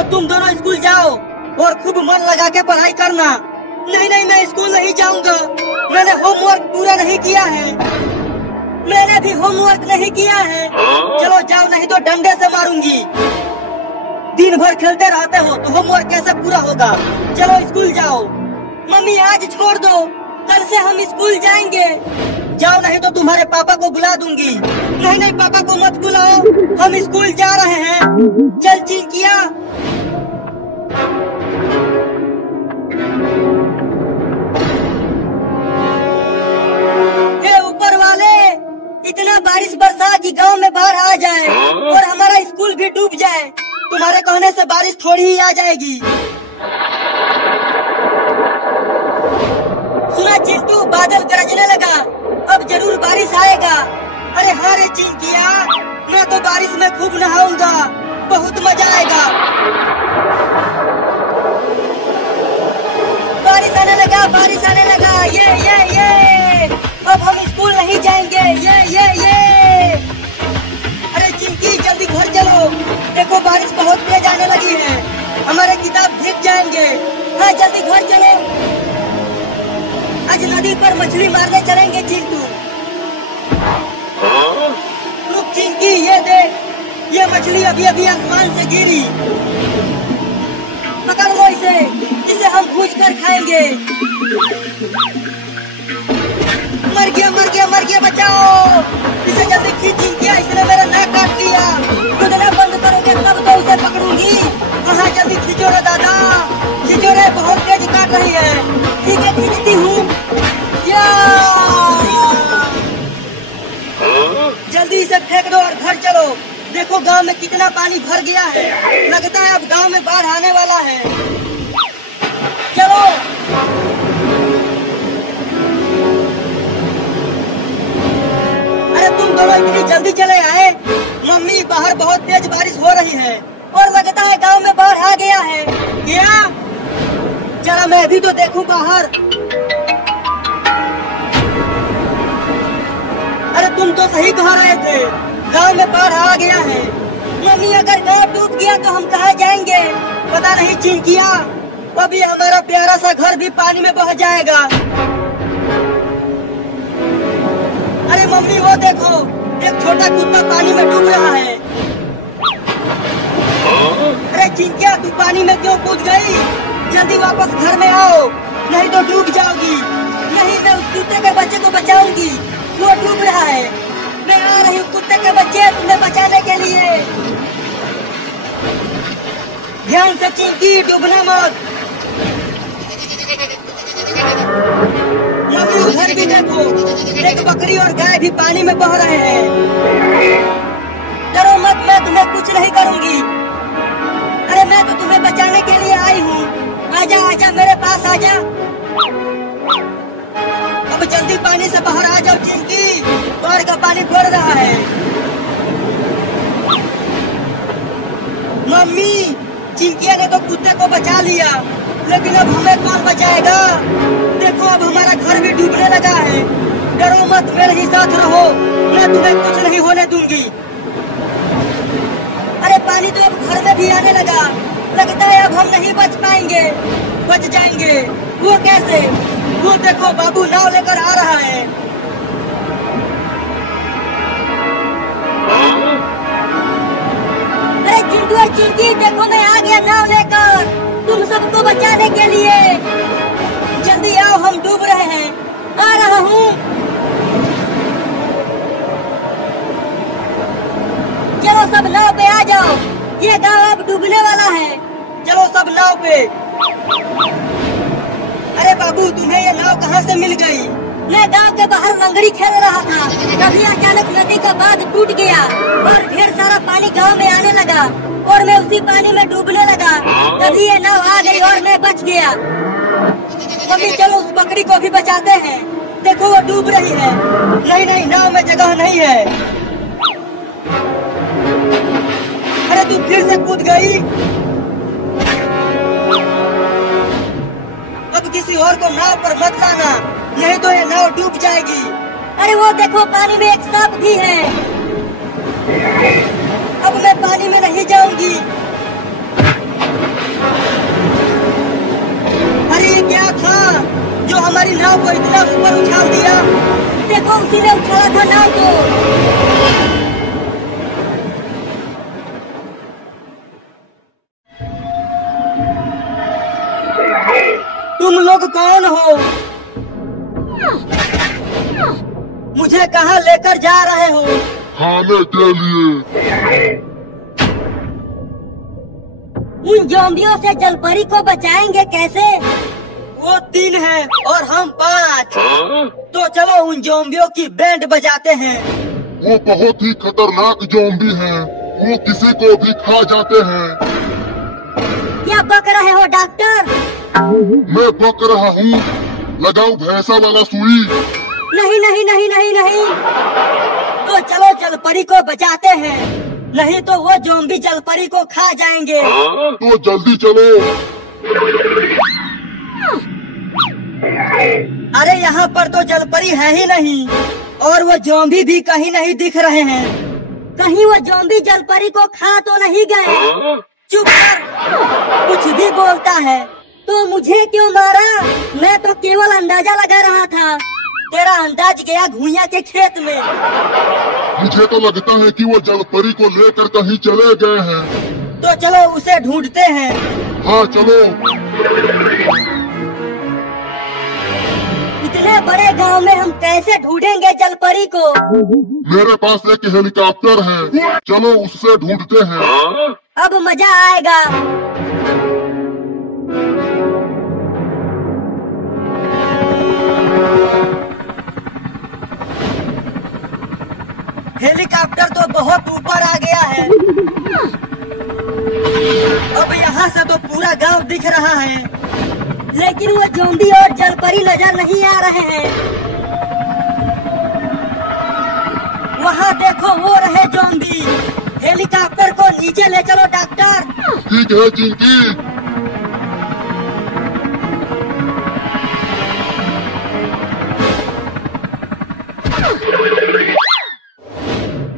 चलो तुम दोनों स्कूल जाओ और खूब मन लगा के पढ़ाई करना। नहीं नहीं, मैं स्कूल नहीं जाऊंगा। मैंने होमवर्क पूरा नहीं किया है। मैंने भी होमवर्क नहीं किया है। चलो जाओ, नहीं तो डंडे से मारूंगी। दिन भर खेलते रहते हो तो होमवर्क कैसे पूरा होगा। चलो स्कूल जाओ। मम्मी आज छोड़ दो, कल से हम स्कूल जाएंगे। जाओ, नहीं तो तुम्हारे पापा को बुला दूंगी। नहीं नहीं, पापा को मत बुलाओ, हम स्कूल जा रहे हैं। चल चिंकिया। हे ऊपर वाले, इतना बारिश बरसा कि गांव में बाढ़ आ जाए और हमारा स्कूल भी डूब जाए। तुम्हारे कहने से बारिश थोड़ी ही आ जाएगी। सुना चिंटू, बादल गरजने लगा, अब जरूर बारिश आएगा। अरे हाँ रे चिंकिया, मैं तो बारिश में खूब नहाऊंगा, बहुत मजा आएगा। बारिश आने लगा, बारिश आने लगा। ये अब हम स्कूल नहीं जाएंगे। ये अरे चिंकी, जल्दी घर चलो, देखो बारिश बहुत तेज आने लगी है, हमारे किताब भीग जाएंगे। हाँ जल्दी घर चलो, आज नदी पर मछली मारने चलेंगे चिंटू। रुक चिंकी, ये देख, ये मछली अभी अभी आसमान से गिरी। पकड़ लो इसे, इसे हम भूज कर खाएंगे। मर गया मर गया मर गया, बचाओ इसे, जल्दी खींच चिंकिया, इसने मेरा नाक काट लिया। कूदना बंद करोगे तब तो उसे पकड़ूंगी। हाँ जल्दी खींचो रे दादा, खींचो रे, बहुत तेज काट रही है। ठीक है खींचती हूँ। जल्दी इसे फेंक दो और घर चलो। देखो गांव में कितना पानी भर गया है, लगता है अब गांव में बाढ़ आने वाला है। चलो अरे तुम दोनों इतनी जल्दी चले आए। मम्मी, बाहर बहुत तेज बारिश हो रही है और लगता है गांव में बाढ़ आ गया है। क्या? जरा मैं भी तो देखूं बाहर। अरे तुम तो सही कह रहे थे, गांव में बाढ़ आ गया है। मम्मी, अगर गांव डूब गया तो हम कहाँ जाएंगे? पता नहीं चिंकिया, अभी हमारा प्यारा सा घर भी पानी में बह जाएगा। अरे मम्मी, वो देखो, एक छोटा कुत्ता पानी में डूब रहा है। अरे चिंकिया, तू पानी में क्यों कूद गई? जल्दी वापस घर में आओ, नहीं तो डूब जाओगी। नहीं, मैं उस कुत्ते के बच्चे को बचाऊंगी, वो डूब रहा है। मैं आ रही हूँ कुत्ते के बच्चे, तुम्हें बचाने के लिए। ध्यान से चिंकी, डूबना मत। मम्मी, उधर भी देखो, एक बकरी और गाय भी पानी में बह रहे हैं। डरो मत, मैं तुम्हें कुछ नहीं करूँगी। अरे मैं तो तुम्हें बचाने के लिए आई हूँ। आजा आजा, मेरे पास आजा। अब जल्दी पानी से बाहर आ जाओ चिंकी, बाढ़ का पानी बढ़ रहा है। मम्मी, चिंकिया ने तो कुत्ते को बचा लिया, लेकिन अब हमें कौन बचाएगा? देखो अब हमारा घर भी डूबने लगा है। डरो मत, मेरे ही साथ रहो, मैं तुम्हें कुछ नहीं होने दूंगी। अरे पानी तो अब घर में भी आने लगा, लगता है अब हम नहीं बच पाएंगे। बच जाएंगे, वो कैसे? वो देखो, बाबू नाव लेकर आ रहा है। अरे चिंटू और चिंकी, देखो मैं आ गया नाव लेकर, तुम सबको बचाने के लिए। जल्दी आओ, हम डूब रहे हैं। आ रहा हूँ। चलो सब नाव पे आ जाओ, ये गांव अब डूबने वाला है। चलो सब नाव पे। अरे बाबू, तुम्हें ये नाव कहाँ से मिल गई? मैं गांव के बाहर लंगड़ी खेल रहा था, तभी अचानक नदी का बांध टूट गया और ढेर सारा पानी गांव में आने लगा और मैं उसी पानी में डूबने लगा। तभी ये नाव आ गई और मैं बच गया। मम्मी, चलो उस बकरी को भी बचाते हैं, देखो वो डूब रही है। नहीं नहीं, नाव में जगह नहीं है। अरे तू फिर से कूद गई। अब किसी और को नाव पर मत लाना, नहीं तो ये नाव डूब जाएगी। अरे वो देखो, पानी में एक सांप भी है। अब मैं पानी में नहीं जाऊंगी। हमारी नाव को इतना ऊपर उछाल दिया। देखो उसी ने उछाला था नाव को। तुम लोग कौन हो? मुझे कहाँ लेकर जा रहे हो? खाने के लिए। उन ज़ॉम्बियों से जलपरी को बचाएंगे कैसे? वो 3 हैं और हम 5। तो चलो उन ज़ॉम्बियों की बैंड बजाते हैं। वो बहुत ही खतरनाक ज़ॉम्बी हैं। वो किसी को भी खा जाते हैं। क्या बक रहे हो डॉक्टर? मैं बक रहा हूँ। लगाओ भैंसा वाला सुई। नहीं नहीं नहीं नहीं नहीं। तो चलो जलपरी को बचाते हैं, नहीं तो वो ज़ॉम्बी जलपरी को खा जाएंगे। तो जल्दी चलो। अरे यहाँ पर तो जलपरी है ही नहीं और वो ज़ॉम्बी भी कहीं नहीं दिख रहे हैं। कहीं वो ज़ॉम्बी जलपरी को खा तो नहीं गए? चुप कर, कुछ भी बोलता है। तो मुझे क्यों मारा? मैं तो केवल अंदाजा लगा रहा था। तेरा अंदाज गया घुइयां के खेत में। मुझे तो लगता है कि वो जलपरी को लेकर कहीं चले गए हैं। तो चलो उसे ढूंढते हैं। हाँ चलो। इतने बड़े गांव में हम कैसे ढूंढेंगे जलपरी को? मेरे पास एक हेलीकॉप्टर है, चलो उससे ढूंढते हैं। अब मजा आएगा। हेलीकॉप्टर तो बहुत ऊपर आ गया है। अब यहाँ से तो पूरा गांव दिख रहा है, लेकिन वो ज़ॉम्बी और जलपरी नजर नहीं आ रहे हैं। वहाँ देखो वो रहे ज़ॉम्बी। हेलीकॉप्टर को नीचे ले चलो डॉक्टर। ठीक है चिंकी।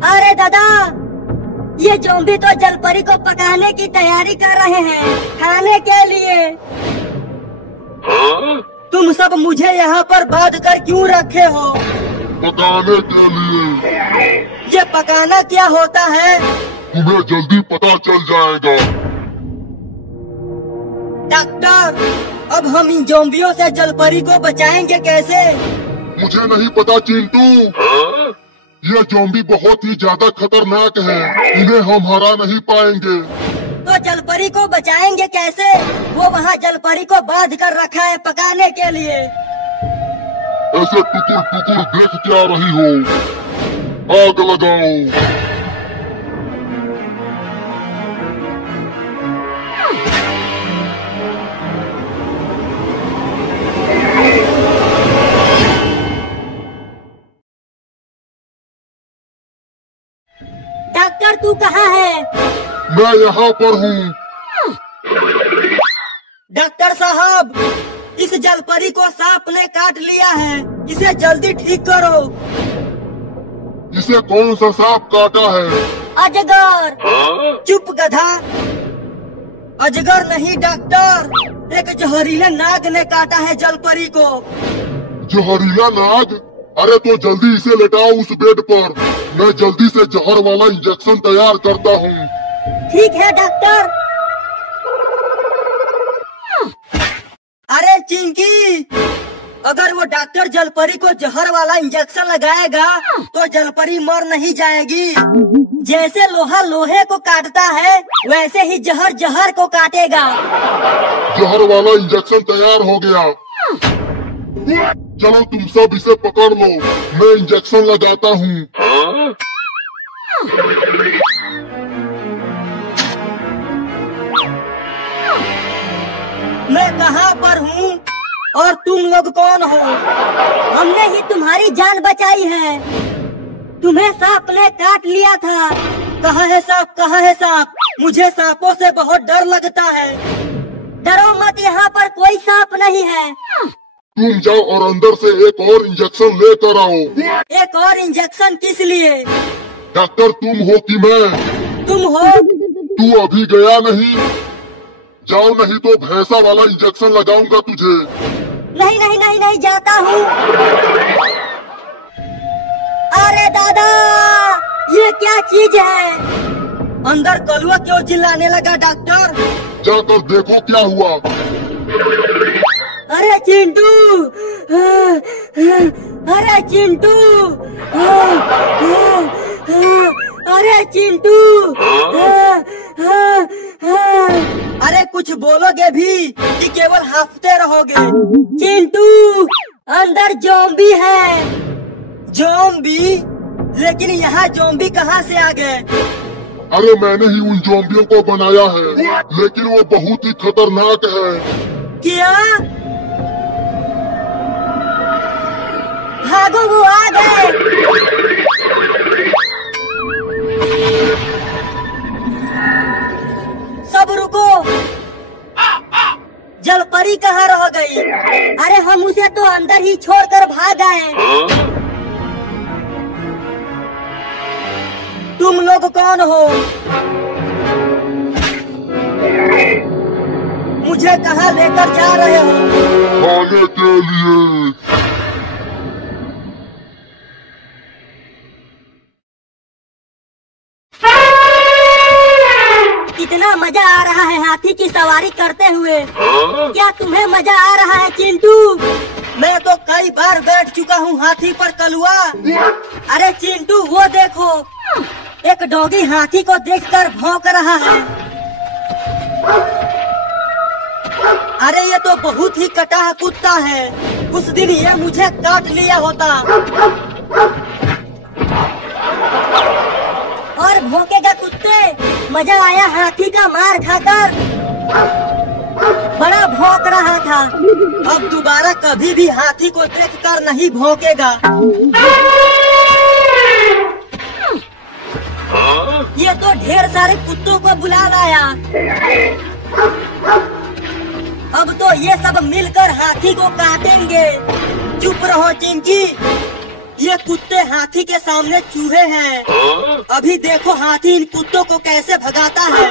अरे दादा, ये ज़ॉम्बी तो जलपरी को पकाने की तैयारी कर रहे हैं, खाने के लिए। तुम सब मुझे यहाँ पर बांध कर क्यों रखे हो? पकाने के लिए। ये पकाना क्या होता है? तुम्हें जल्दी पता चल जाएगा। डॉक्टर, अब हम इन ज़ॉम्बियों से जलपरी को बचाएंगे कैसे? मुझे नहीं पता चिंटू। ये ज़ॉम्बी बहुत ही ज्यादा खतरनाक है, इन्हें हम हरा नहीं पाएंगे। तो जलपरी को बचाएंगे कैसे? वो वहाँ जलपरी को बांध कर रखा है पकाने के लिए। ऐसे टुकुर टुकुर देख क्या रही हो? आग लगाओ। डॉक्टर तू कहाँ है? मैं यहाँ पर हूँ। डॉक्टर साहब, इस जलपरी को सांप ने काट लिया है, इसे जल्दी ठीक करो। इसे कौन सा सांप काटा है? अजगर। चुप गधा। अजगर नहीं डॉक्टर, एक जहरीले नाग ने काटा है जलपरी को। जहरीला नाग? अरे तो जल्दी इसे लेटाओ उस बेड पर, मैं जल्दी से जहर वाला इंजेक्शन तैयार करता हूँ। ठीक है डॉक्टर। अरे चिंकी, अगर वो डॉक्टर जलपरी को जहर वाला इंजेक्शन लगाएगा तो जलपरी मर नहीं जाएगी। जैसे लोहा लोहे को काटता है वैसे ही जहर जहर को काटेगा। जहर वाला इंजेक्शन तैयार हो गया। चलो तुम सब इसे पकड़ लो, मैं इंजेक्शन लगाता हूँ। मैं कहाँ पर हूँ और तुम लोग कौन हो? हमने ही तुम्हारी जान बचाई है। तुम्हें सांप ने काट लिया था। कहाँ है सांप? कहाँ है सांप? मुझे सांपों से बहुत डर लगता है। डरो मत, यहाँ पर कोई सांप नहीं है। तुम जाओ और अंदर से एक और इंजेक्शन लेकर आओ। एक और इंजेक्शन किस लिए? डॉक्टर तुम हो कि मैं? तुम हो? तू अभी गया नहीं? जाओ नहीं तो भैंसा वाला इंजेक्शन लगाऊंगा तुझे। नहीं नहीं नहीं नहीं जाता हूँ। अरे दादा, ये क्या चीज है? अंदर कलुआ क्यों चिल्लाने लगा डॉक्टर? जाकर देखो क्या हुआ। अरे चिंटू, अरे चिंटू, अरे चिंटू, अरे कुछ बोलोगे भी कि केवल हंसते रहोगे? चिंटू, अंदर ज़ॉम्बी है। ज़ॉम्बी? लेकिन यहाँ ज़ॉम्बी कहाँ से आ गए? अरे मैंने ही उन ज़ॉम्बियों को बनाया है, लेकिन वो बहुत ही खतरनाक है। क्या? भागो, वो आ गए। सब रुको। जलपरी कहाँ रह गई? अरे हम उसे तो अंदर ही छोड़कर भाग गए। तुम लोग कौन हो? मुझे कहाँ लेकर जा रहे हो? खाने के लिए। कितना मजा आ रहा है हाथी की सवारी करते हुए। क्या तुम्हें मजा आ रहा है चिंटू? मैं तो कई बार बैठ चुका हूँ हाथी पर कलुआ। अरे चिंटू, वो देखो, एक डॉगी हाथी को देखकर भौंक रहा है। अरे ये तो बहुत ही कटाह कुत्ता है। उस दिन ये मुझे काट लिया होता। और भौंकेगा कुत्ते? मजा आया हाथी का मार खाकर। बड़ा भौंक रहा था। अब दोबारा कभी भी हाथी को देखकर नहीं भौंकेगा। ये तो ढेर सारे कुत्तों को बुला लाया। अब तो ये सब मिलकर हाथी को काटेंगे। चुप रहो चिंकी, ये कुत्ते हाथी के सामने चूहे हैं। अभी देखो हाथी इन कुत्तों को कैसे भगाता है।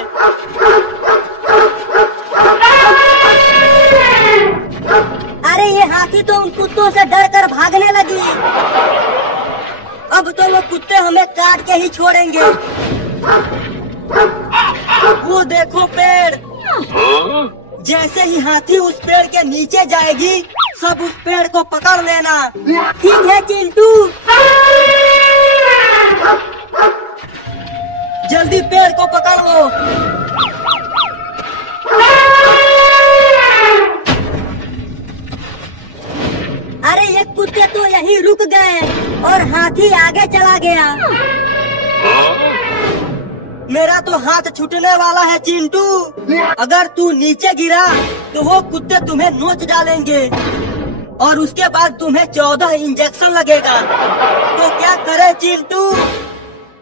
अरे ये हाथी तो उन कुत्तों से डरकर भागने लगी। अब तो वो कुत्ते हमें काट के ही छोड़ेंगे। वो देखो पेड़। जैसे ही हाथी उस पेड़ के नीचे जाएगी, सब उस पेड़ को पकड़ लेना। ठीक है चिंटू। जल्दी पेड़ को पकड़ो। अरे ये कुत्ते तो यहीं रुक गए और हाथी आगे चला गया। मेरा तो हाथ छूटने वाला है चिंटू। अगर तू नीचे गिरा तो वो कुत्ते तुम्हें नोच डालेंगे और उसके बाद तुम्हें 14 इंजेक्शन लगेगा। तो क्या करे चिंटू?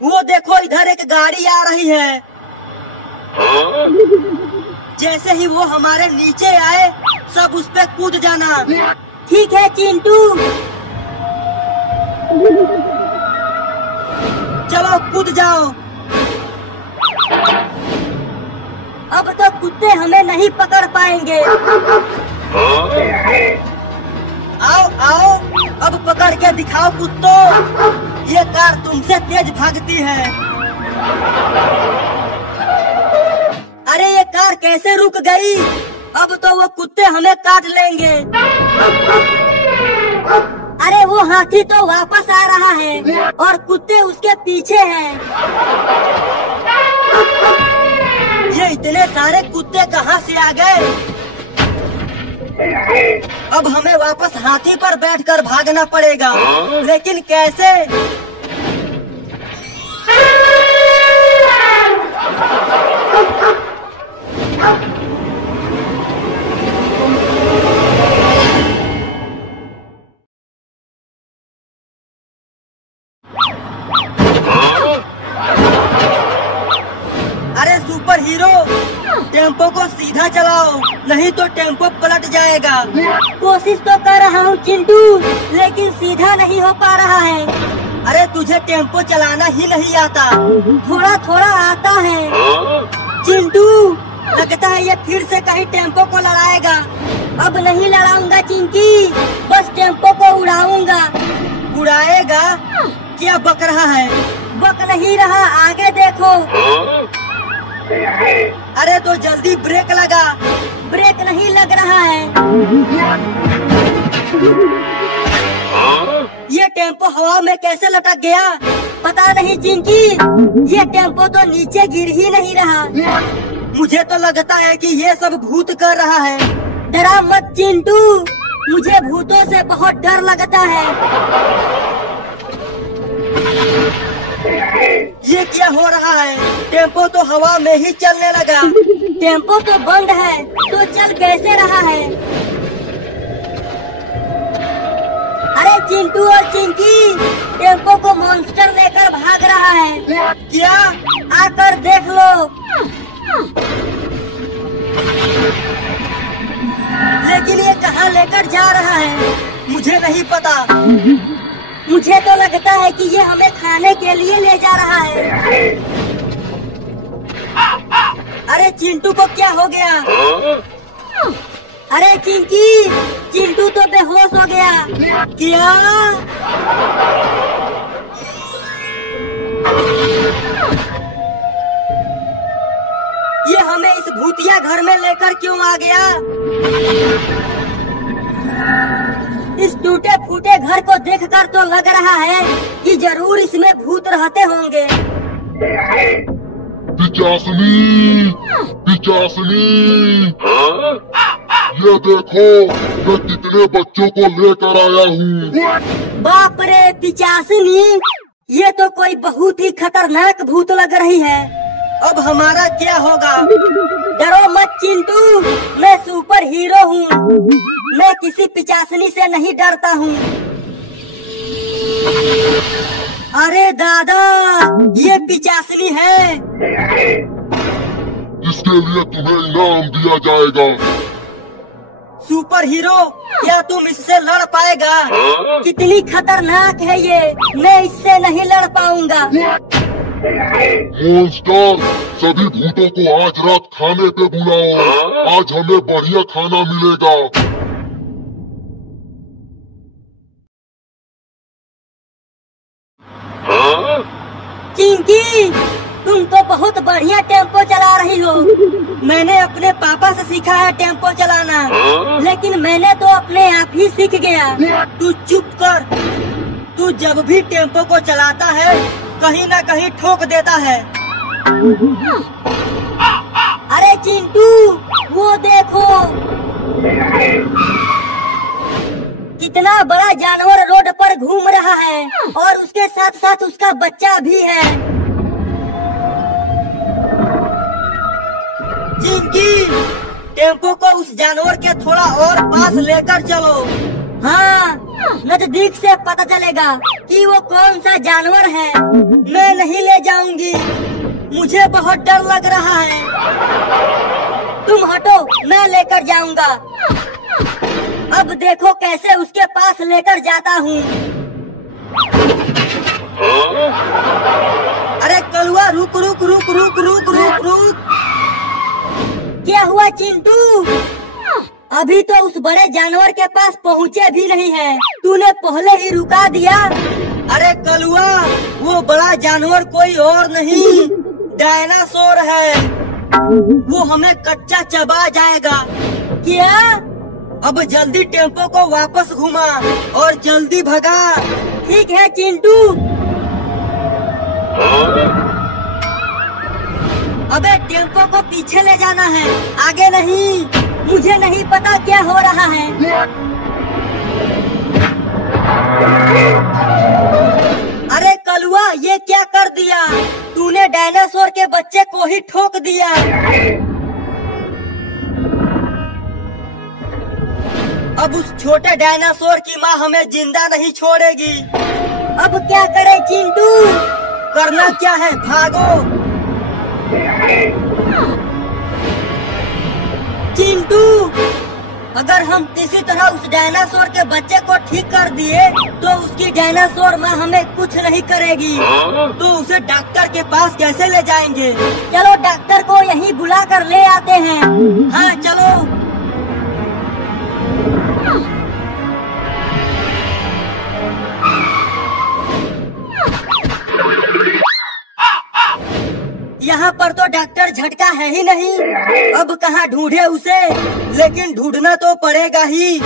वो देखो, इधर एक गाड़ी आ रही है। जैसे ही वो हमारे नीचे आए, सब उस पे कूद जाना। ठीक है चिंटू। चलो कूद जाओ। अब तो कुत्ते हमें नहीं पकड़ पाएंगे। आओ आओ, अब पकड़ के दिखाओ कुत्तों। ये कार तुमसे तेज भागती है। अरे ये कार कैसे रुक गई? अब तो वो कुत्ते हमें काट लेंगे। अरे वो हाथी तो वापस आ रहा है और कुत्ते उसके पीछे हैं। ये इतने सारे कुत्ते कहाँ से आ गए? अब हमें वापस हाथी पर बैठकर भागना पड़ेगा। लेकिन कैसे? अरे सुपर हीरो, टेम्पो को सीधा चलाओ, नहीं तो टेम्पो पलट जाएगा। कोशिश तो कर रहा हूँ चिंटू, लेकिन सीधा नहीं हो पा रहा है। अरे तुझे टेम्पो चलाना ही नहीं आता? थोड़ा थोड़ा आता है चिंटू। लगता है ये फिर से कहीं टेम्पो को लड़ाएगा। अब नहीं लड़ाऊंगा चिंकी, बस टेम्पो को उड़ाऊंगा। उड़ाएगा? क्या बक रहा है? बक नहीं रहा, आगे देखो। अरे तो जल्दी ब्रेक लगा। ब्रेक नहीं लग रहा है। ये टेम्पो हवा में कैसे लटक गया पता नहीं चिंकी। ये टेम्पो तो नीचे गिर ही नहीं रहा। मुझे तो लगता है कि ये सब भूत कर रहा है। डरा मत चिंटू, मुझे भूतों से बहुत डर लगता है। ये क्या हो रहा है? टेम्पो तो हवा में ही चलने लगा। टेम्पो तो बंद है, तो चल कैसे रहा है? अरे चिंटू और चिंकी, टेम्पो को मॉन्स्टर लेकर भाग रहा है। क्या? आकर देख लो। लेकिन ये कहाँ लेकर जा रहा है मुझे नहीं पता। मुझे तो लगता है कि ये हमें खाने के लिए ले जा रहा है। अरे चिंटू को क्या हो गया? अरे चिंकी, चिंटू तो बेहोश हो गया। क्या? ये हमें इस भूतिया घर में लेकर क्यों आ गया? इस टूटे फूटे घर को देखकर तो लग रहा है कि जरूर इसमें भूत रहते होंगे। पिचासनी, पिचासनी, ये देखो मैं कितने बच्चों को लेकर आया हूँ। बाप रे पिचासनी, ये तो कोई बहुत ही खतरनाक भूत लग रही है। अब हमारा क्या होगा? डरो मत चिंटू, मैं सुपर हीरो हूँ। मैं किसी पिचासनी से नहीं डरता हूँ। अरे दादा, ये पिचासनी है। इसके लिए तुम्हें इनाम दिया जाएगा। सुपर हीरो, क्या तुम इससे लड़ पाएगा? कितनी खतरनाक है ये, मैं इससे नहीं लड़ पाऊंगा। मॉन्स्टर, सभी भूतों को आज रात खाने पे बुलाओ। आज हमें बढ़िया खाना मिलेगा। चिंकी, तुम तो बहुत बढ़िया टेम्पो चला रही हो। मैंने अपने पापा से सीखा है टेम्पो चलाना, लेकिन मैंने तो अपने आप ही सीख गया। तू चुप कर। तू जब भी टेम्पो को चलाता है कहीं न कहीं ठोक देता है। अरे चिंटू, वो देखो, कितना बड़ा जानवर रोड पर घूम रहा है और उसके साथ साथ उसका बच्चा भी है। चिंकी, टेम्पो को उस जानवर के थोड़ा और पास लेकर चलो। हाँ, नजदीक से पता चलेगा कि वो कौन सा जानवर है। मैं नहीं ले जाऊंगी, मुझे बहुत डर लग रहा है। तुम हटो, मैं लेकर जाऊंगा। अब देखो कैसे उसके पास लेकर जाता हूँ। अरे कलुआ, रुक रुक रुक रुक रुक रुक रुक। क्या हुआ चिंटू? अभी तो उस बड़े जानवर के पास पहुँचे भी नहीं है, तूने पहले ही रुका दिया। अरे कलुआ, वो बड़ा जानवर कोई और नहीं, डायनासोर है। वो हमें कच्चा चबा जाएगा। क्या? अब जल्दी टेम्पो को वापस घुमा और जल्दी भगा। ठीक है चिंटू। अबे टेम्पो को पीछे ले जाना है, आगे नहीं। मुझे नहीं पता क्या हो रहा है। अरे कलुआ, ये क्या कर दिया तूने? डायनासोर के बच्चे को ही ठोक दिया। अब उस छोटे डायनासोर की माँ हमें जिंदा नहीं छोड़ेगी। अब क्या करें चिंटू? करना क्या है, भागो। चिंटू, अगर हम किसी तरह उस डायनासोर के बच्चे को ठीक कर दिए तो उसकी डायनासोर माँ हमें कुछ नहीं करेगी। तो उसे डॉक्टर के पास कैसे ले जाएंगे? चलो डॉक्टर को यहीं बुला कर ले आते हैं। हाँ चलो। यहाँ पर तो डॉक्टर झटका है ही नहीं, अब कहाँ ढूंढे उसे, लेकिन ढूंढना तो पड़ेगा ही।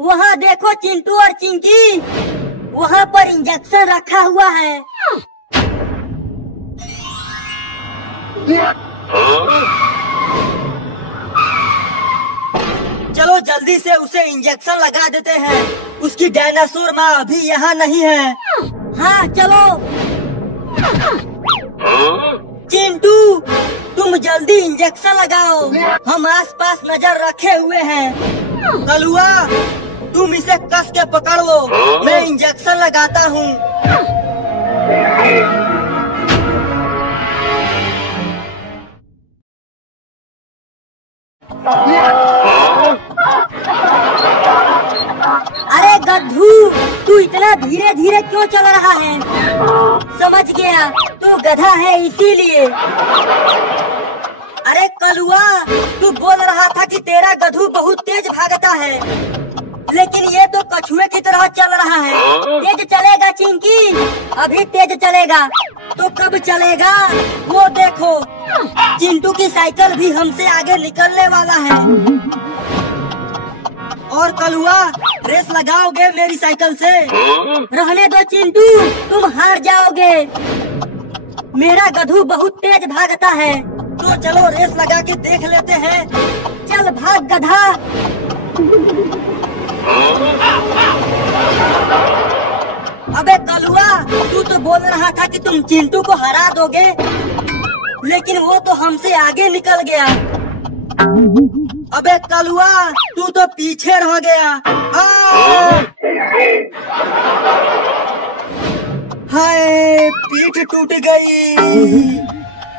वहाँ देखो चिंटू और चिंकी, वहाँ पर इंजेक्शन रखा हुआ है। चलो जल्दी से उसे इंजेक्शन लगा देते हैं, उसकी डायनासोर माँ अभी यहाँ नहीं है। हाँ चलो। चिंटू तुम जल्दी इंजेक्शन लगाओ, हम आसपास नजर रखे हुए हैं। कलुआ तुम इसे कस के पकड़ो, मैं इंजेक्शन लगाता हूँ। अरे गधू तू इतना धीरे धीरे क्यों चल रहा है? समझ गया तू गधा है इसीलिए। अरे कलुआ तू बोल रहा था कि तेरा गधू बहुत तेज भागता है, लेकिन ये तो कछुए की तरह चल रहा है। तेज चलेगा चिंकी, अभी तेज चलेगा। तो कब चलेगा वो देखो। चिंटू की साइकिल भी हमसे आगे निकलने वाला है। और कलुआ रेस लगाओगे मेरी साइकिल से? रहने दो चिंटू, तुम हार जाओगे। मेरा गधू बहुत तेज भागता है, तो चलो रेस लगा के देख लेते हैं। चल भाग गधा। अबे कलुआ तू तो बोल रहा था कि तुम चिंटू को हरा दोगे, लेकिन वो तो हमसे आगे निकल गया। अबे कलुआ तू तो पीछे रह गया। हाय पीठ टूट गई।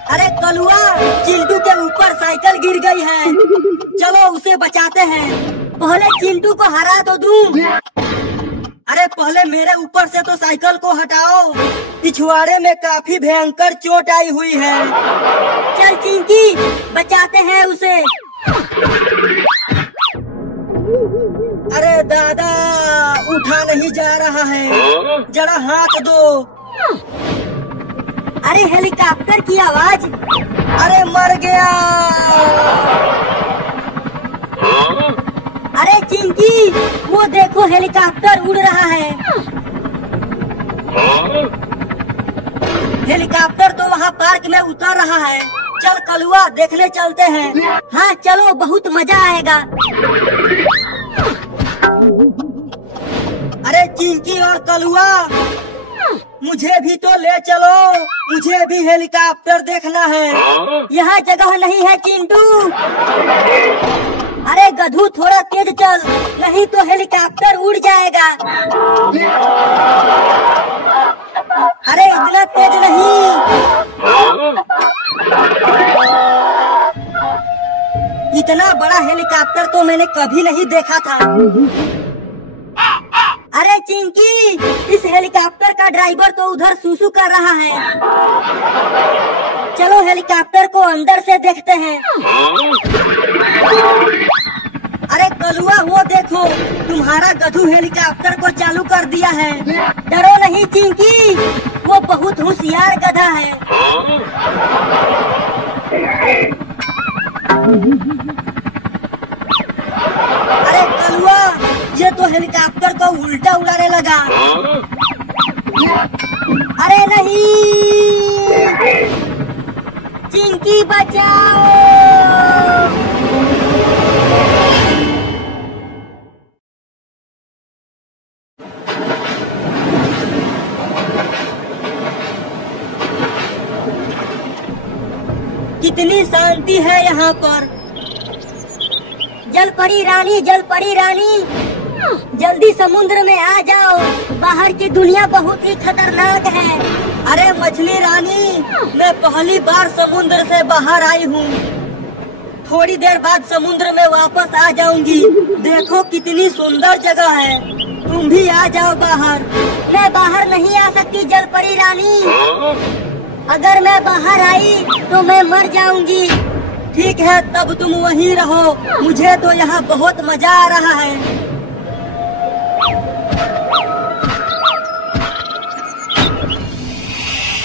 अरे कलुआ चिंटू के ऊपर साइकिल गिर गई है, चलो उसे बचाते हैं। पहले चिंटू को हरा तो दूं। अरे पहले मेरे ऊपर से तो साइकिल को हटाओ, पिछवाड़े में काफी भयंकर चोट आई हुई है। चल चिंकी बचाते हैं उसे। अरे दादा उठा नहीं जा रहा है, जरा हाथ दो। अरे हेलीकॉप्टर की आवाज। अरे मर गया। अरे चिंकी वो देखो हेलीकॉप्टर उड़ रहा है। हेलीकॉप्टर तो वहाँ पार्क में उतर रहा है। चल कलुआ देखने चलते हैं। हाँ चलो बहुत मजा आएगा। अरे चिंकी और कलुआ मुझे भी तो ले चलो, मुझे भी हेलीकॉप्टर देखना है। यहाँ जगह नहीं है चिंटू। अरे गधू थोड़ा तेज चल, नहीं तो हेलीकॉप्टर उड़ जाएगा। अरे इतना तेज नहीं। इतना बड़ा हेलीकॉप्टर तो मैंने कभी नहीं देखा था। अरे चिंकी इस हेलीकॉप्टर का ड्राइवर तो उधर सूसू कर रहा है। चलो हेलीकॉप्टर को अंदर से देखते हैं। अरे कलुआ वो देखो तुम्हारा गधू हेलीकॉप्टर को चालू कर दिया है। डरो नहीं चिंकी, वो बहुत होशियार गधा है। अरे कलुआ ये तो हेलीकॉप्टर को उल्टा उड़ाने लगा। अरे नहीं चिंकी बचाओ। कितनी शांति है यहाँ पर। जल परी रानी, जल परी रानी, जल्दी समुद्र में आ जाओ, बाहर की दुनिया बहुत ही खतरनाक है। अरे मछली रानी मैं पहली बार समुद्र से बाहर आई हूँ, थोड़ी देर बाद समुद्र में वापस आ जाऊंगी। देखो कितनी सुंदर जगह है, तुम भी आ जाओ बाहर। मैं बाहर नहीं आ सकती जलपरी रानी, अगर मैं बाहर आई तो मैं मर जाऊंगी। ठीक है, तब तुम वहीं रहो, मुझे तो यहाँ बहुत मजा आ रहा है।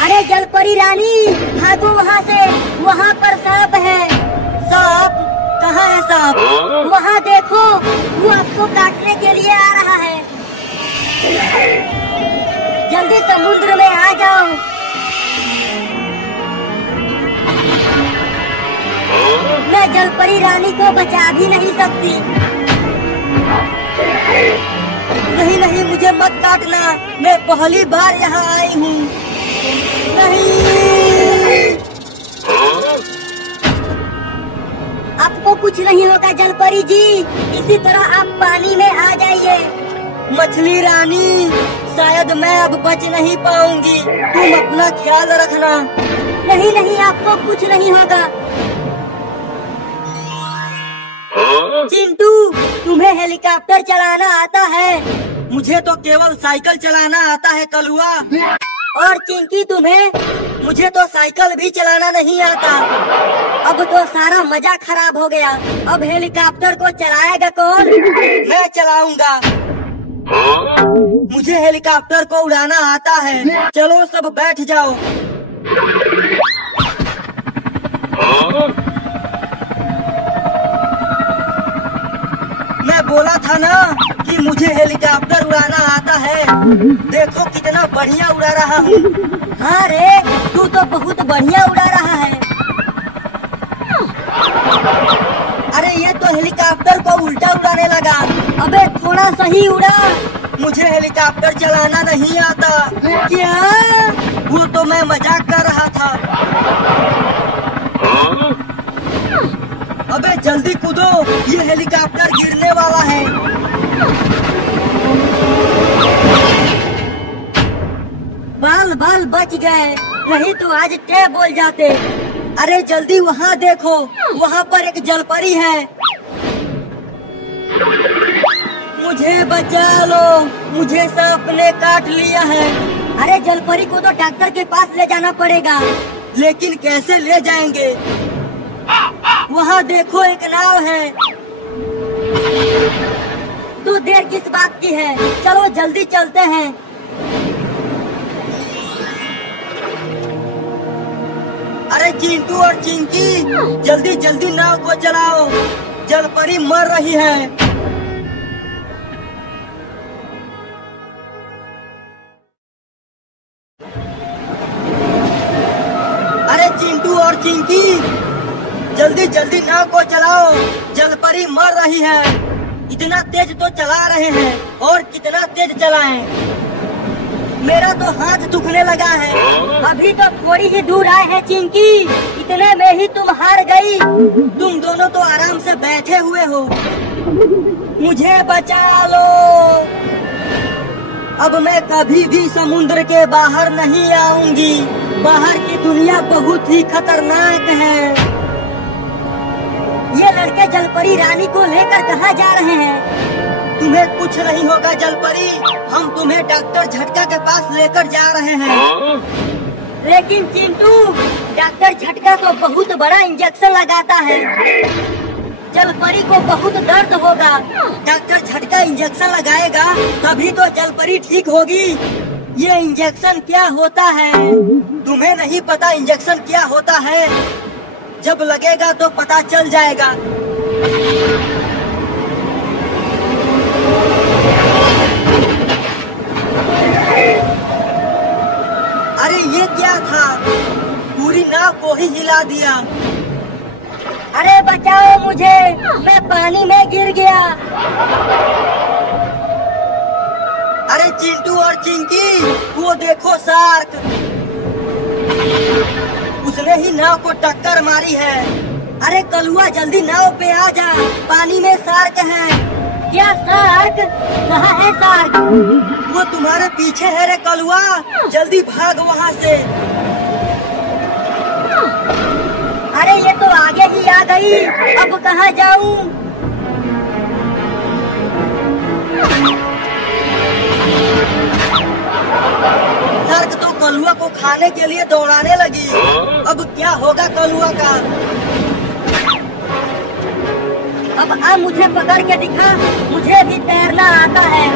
अरे जलपरी रानी, भागो वहाँ से, वहाँ पर सांप है। सांप? कहाँ है सांप? वहाँ देखो, वो आपको काटने के लिए आ रहा है। जल्दी समुद्र में आ जाओ। मैं जलपरी रानी को बचा भी नहीं सकती। नहीं नहीं, मुझे मत काटना, मैं पहली बार यहाँ आई हूँ। नहीं, आपको कुछ नहीं होगा जलपरी जी, इसी तरह आप पानी में आ जाइए। मछली रानी, शायद मैं अब बच नहीं पाऊंगी, तुम अपना ख्याल रखना। नहीं नहीं, आपको कुछ नहीं होगा। चिंटू, तुम्हें हेलीकॉप्टर चलाना आता है? मुझे तो केवल साइकिल चलाना आता है कलुआ। और चिंकी तुम्हें? मुझे तो साइकिल भी चलाना नहीं आता। अब तो सारा मजा खराब हो गया। अब हेलीकॉप्टर को चलाएगा कौन? मैं चलाऊंगा। मुझे हेलीकॉप्टर को उड़ाना आता है। चलो सब बैठ जाओ। मैं बोला था ना कि मुझे हेलीकॉप्टर उड़ाना आता है। देखो कितना बढ़िया उड़ा रहा हूँ। हाँ रे, तू तो बहुत बढ़िया उड़ा रहा है। अरे ये तो हेलीकॉप्टर को उल्टा उड़ाने लगा। अबे थोड़ा सही उड़ा, मुझे हेलीकॉप्टर चलाना नहीं आता। क्या? वो तो मैं मजाक कर रहा था। अबे जल्दी कूदो, ये हेलीकॉप्टर गिरने वाला है। बाल बाल बच गए, नहीं तो आज क्या बोल जाते। अरे जल्दी वहाँ देखो, वहाँ पर एक जलपरी है। मुझे बचा लो, मुझे सांप ने काट लिया है। अरे जलपरी को तो डॉक्टर के पास ले जाना पड़ेगा। लेकिन कैसे ले जाएंगे? वहाँ देखो एक नाव है। तो देर किस बात की है, चलो जल्दी चलते हैं। अरे चिंटू और चिंकी, जल्दी जल्दी नाव को चलाओ, जलपरी मर रही है। अरे चिंटू और चिंकी, जल्दी जल्दी नाव को चलाओ, जलपरी मर रही है। इतना तेज तो चला रहे हैं, और कितना तेज चलाएं? मेरा तो हाथ दुखने लगा है। अभी तो थोड़ी ही दूर आए हैं चिंकी, इतने में ही तुम हार गई। तुम दोनों तो आराम से बैठे हुए हो। मुझे बचा लो, अब मैं कभी भी समुद्र के बाहर नहीं आऊंगी। बाहर की दुनिया बहुत ही खतरनाक है। ये लड़के जलपरी रानी को लेकर कहाँ जा रहे हैं? तुम्हें कुछ नहीं होगा जलपरी, हम तुम्हें डॉक्टर झटका के पास लेकर जा रहे हैं। लेकिन चिंटू, डॉक्टर झटका तो बहुत बड़ा इंजेक्शन लगाता है, जलपरी को बहुत दर्द होगा। डॉक्टर झटका इंजेक्शन लगाएगा तभी तो जलपरी ठीक होगी। ये इंजेक्शन क्या होता है? तुम्हें नहीं पता इंजेक्शन क्या होता है? जब लगेगा तो पता चल जाएगा। अरे ये क्या था? पूरी नाव को ही हिला दिया। अरे बचाओ मुझे, मैं पानी में गिर गया। अरे चिंटू और चिंकी, वो देखो शार्क, उसने ही नाव को टक्कर मारी है। अरे कलुआ जल्दी नाव पे आ जा, पानी में शार्क है। क्या शार्क? कहाँ है शार्क? वो तुम्हारे पीछे है रे कलुआ, जल्दी भाग वहाँ से। अरे ये तो आगे ही आ गई, अब कहाँ जाऊं? सर्क तो कलुआ को खाने के लिए दौड़ाने लगी। अब क्या होगा कलुआ का? अब आ मुझे पकड़ के दिखा, मुझे भी तैरना आता है।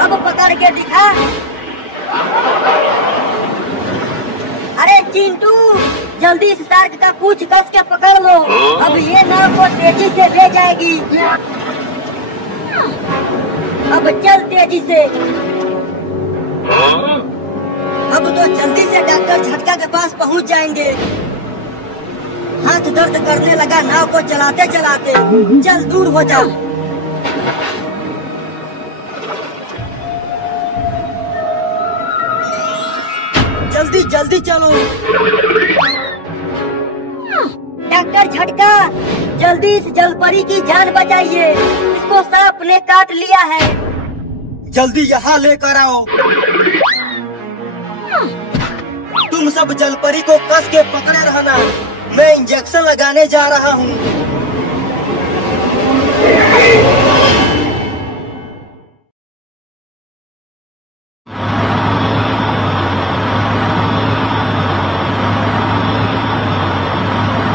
अब पकड़ के दिखा। अरे चिंटू, जल्दी इस शार्क का पूंछ कस के पकड़ लो, अब ये नाव को तेजी से ले जाएगी। अब चल तेजी से। अब तो जल्दी से डॉक्टर झटका के पास पहुंच जाएंगे। हाथ दर्द करने लगा नाव को चलाते चलाते। चल दूर हो जा। जल्दी जल्दी चलो। डॉक्टर झटका, जल्दी इस जलपरी की जान बचाइए, इसको सांप ने काट लिया है। जल्दी यहाँ लेकर आओ। तुम सब जलपरी को कस के पकड़े रहना, मैं इंजेक्शन लगाने जा रहा हूँ।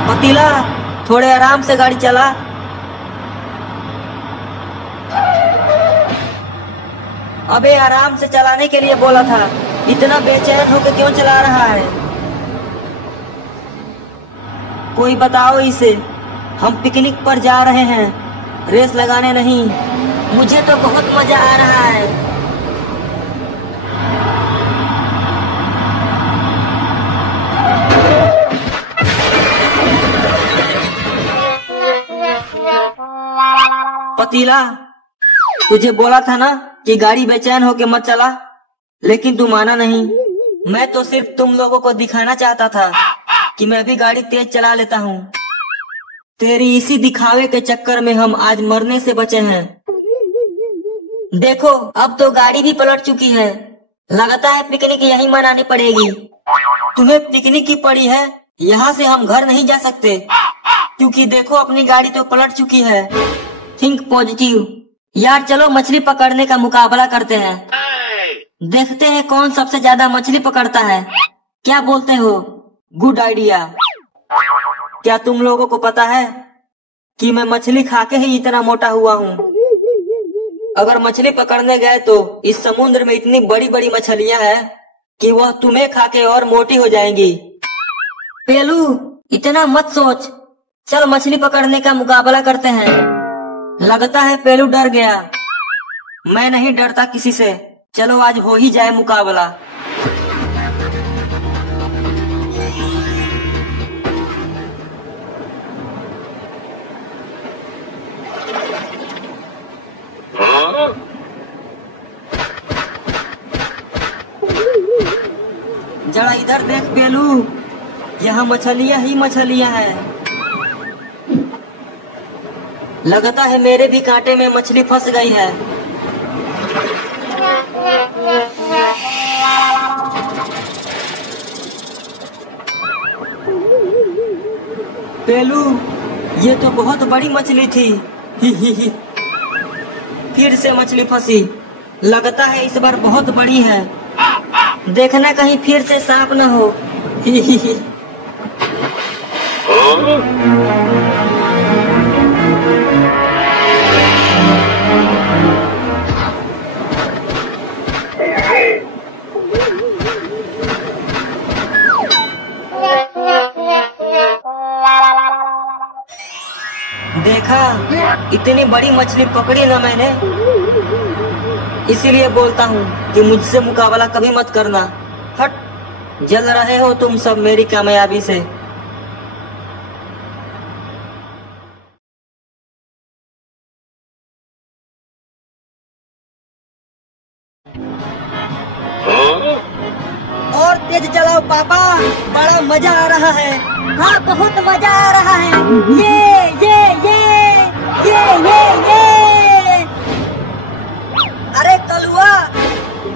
पतीला, थोड़े आराम से गाड़ी चला। अबे आराम से चलाने के लिए बोला था, इतना बेचैन होकर क्यों चला रहा है? कोई बताओ इसे, हम पिकनिक पर जा रहे हैं, रेस लगाने नहीं। मुझे तो बहुत मजा आ रहा है। पतीला, तुझे बोला था ना कि गाड़ी बेचैन होके मत चला, लेकिन तू माना नहीं। मैं तो सिर्फ तुम लोगों को दिखाना चाहता था कि मैं भी गाड़ी तेज चला लेता हूँ। तेरी इसी दिखावे के चक्कर में हम आज मरने से बचे हैं। देखो, अब तो गाड़ी भी पलट चुकी है। लगता है पिकनिक यहीं मनानी पड़ेगी। तुम्हें पिकनिक की पड़ी है, यहाँ से हम घर नहीं जा सकते, क्योंकि देखो अपनी गाड़ी तो पलट चुकी है। Think positive. यार चलो मछली पकड़ने का मुकाबला करते हैं, देखते हैं कौन सबसे ज्यादा मछली पकड़ता है। क्या बोलते हो? Good idea. क्या तुम लोगों को पता है कि मैं मछली खा के ही इतना मोटा हुआ हूँ? अगर मछली पकड़ने गए तो इस समुद्र में इतनी बड़ी बड़ी मछलियाँ हैं कि वह तुम्हें खा के और मोटी हो जाएंगी। पेलू, इतना मत सोच, चल मछली पकड़ने का मुकाबला करते हैं। लगता है पेलू डर गया। मैं नहीं डरता किसी से, चलो आज हो ही जाए मुकाबला। जरा इधर देख पेलू, यहाँ मछलियाँ ही मछलियाँ हैं। लगता है मेरे भी कांटे में मछली फंस गई है। पेलू, ये तो बहुत बड़ी मछली थी। ही। फिर से मछली फंसी। लगता है इस बार बहुत बड़ी है। देखना कहीं फिर से सांप न हो। ही। देखा, इतनी बड़ी मछली पकड़ी ना मैंने। इसीलिए बोलता हूँ कि मुझसे मुकाबला कभी मत करना। हट, जल रहे हो तुम सब मेरी कामयाबी से। और तेज चलाओ पापा, बड़ा मजा आ रहा है। हाँ, बहुत मजा आ रहा है। ये। अरे कलुआ,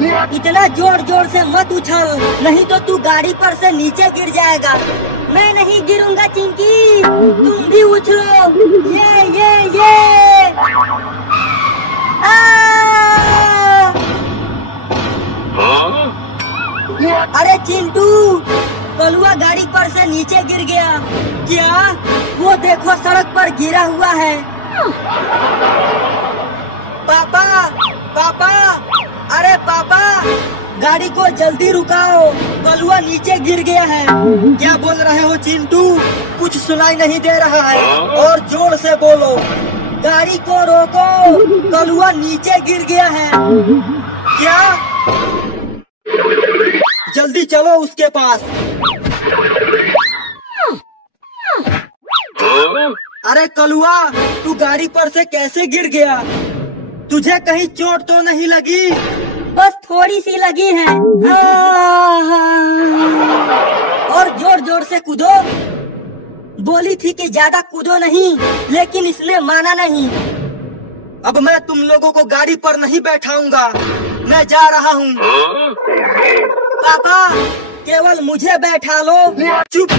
इतना जोर जोर से मत उछल, नहीं तो तू गाड़ी पर से नीचे गिर जाएगा। मैं नहीं गिरूंगा चिंकी, तुम भी उछलो। ये अरे चिंटू, कलुआ गाड़ी पर से नीचे गिर गया। क्या? वो देखो सड़क पर गिरा हुआ है। पापा पापा, अरे पापा, गाड़ी को जल्दी रुकाओ, कलुआ नीचे गिर गया है। क्या बोल रहे हो चिंटू? कुछ सुनाई नहीं दे रहा है, और जोर से बोलो। गाड़ी को रोको, कलुआ नीचे गिर गया है। क्या? जल्दी चलो उसके पास। अरे कलुआ, तू गाड़ी पर से कैसे गिर गया? तुझे कहीं चोट तो नहीं लगी? बस थोड़ी सी लगी है। और जोर जोर से कूदो। बोली थी कि ज्यादा कूदो नहीं, लेकिन इसने माना नहीं। अब मैं तुम लोगों को गाड़ी पर नहीं बैठाऊंगा, मैं जा रहा हूँ। पापा, केवल मुझे बैठा लो। चुप।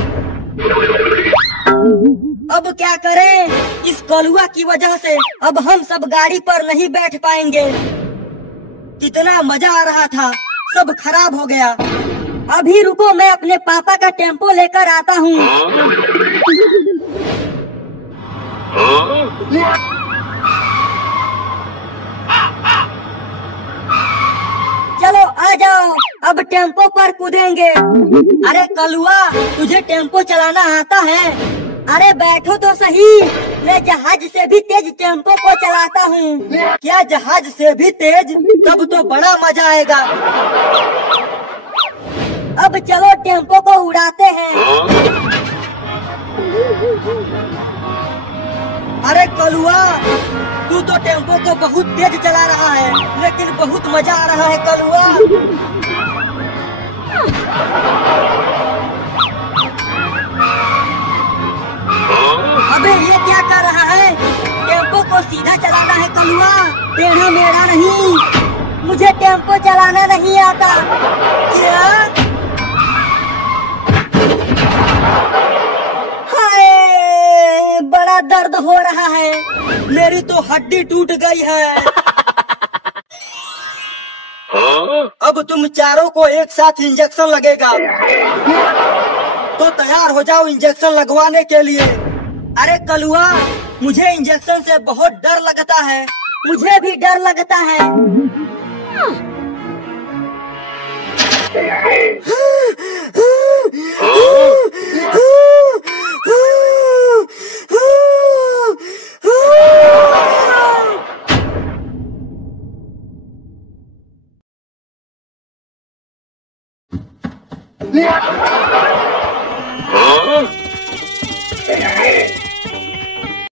अब क्या करें? इस कलुआ की वजह से अब हम सब गाड़ी पर नहीं बैठ पाएंगे। कितना मजा आ रहा था, सब खराब हो गया। अभी रुको, मैं अपने पापा का टेम्पो लेकर आता हूँ। चलो आ जाओ, अब टेम्पो पर कूदेंगे। अरे कलुआ, तुझे टेम्पो चलाना आता है? अरे बैठो तो सही, मैं जहाज से भी तेज टेम्पो को चलाता हूँ। क्या जहाज से भी तेज? तब तो बड़ा मजा आएगा। अब चलो टेम्पो को उड़ाते हैं। अरे कलुआ, तू तो टेम्पो को बहुत तेज चला रहा है, लेकिन बहुत मजा आ रहा है कलुआ। अबे ये क्या कर रहा है? टेम्पो को सीधा चलाना है कलुआ, टेढ़ा मेढ़ा नहीं। मुझे टेम्पो चलाना नहीं आता। क्या? हाय, बड़ा दर्द हो रहा है, मेरी तो हड्डी टूट गई है। अब तुम चारों को एक साथ इंजेक्शन लगेगा, तो तैयार हो जाओ इंजेक्शन लगवाने के लिए। अरे कलुआ, मुझे इंजेक्शन से बहुत डर लगता है। मुझे भी डर लगता है।